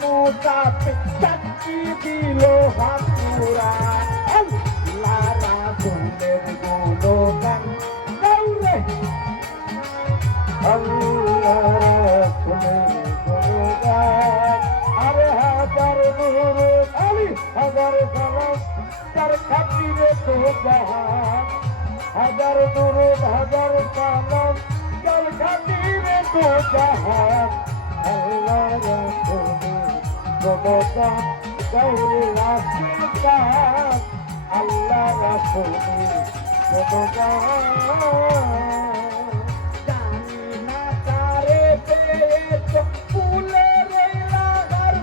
মুসাফে চাকি দিল হাতুরা লারা ফুলের গুণগান গাউরে আল্লাহ ফুলের গুণগান আরে হাজার নূর আলী হাজার সালাম তার খাতিরে তো জাহান হাজার নূর হাজার সালাম তার খাতিরে তো জাহান আল্লাহ রাসূল গৌরী রাসূল আল্লাহ রাসূল জানি না কারে পেয়েছ ফুলের লাগার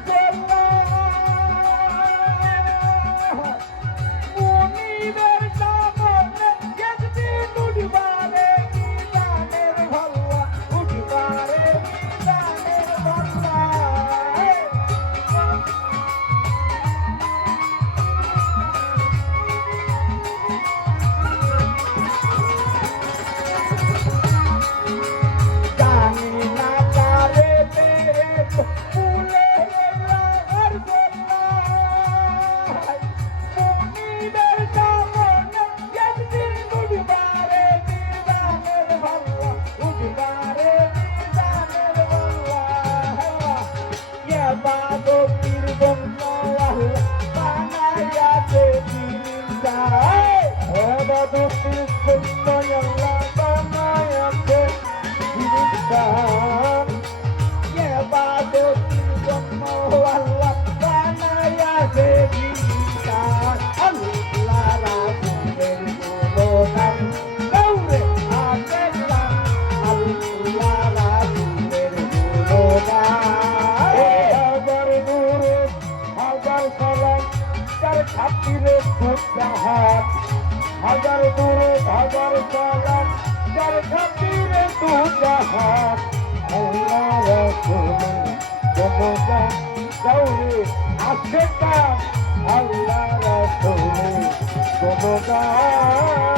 গোলা মুনিরের সামনে একদিন উঠবারে মিজানের ভল্লা উঠবারে মিজানের ভল্লা হাজার দূরে হাজার সালাম যার খাতিরে তু জাহান আল্লাহ রাসূল জনগণ গৌরী আশিকান আল্লাহ রাসূল জনগণ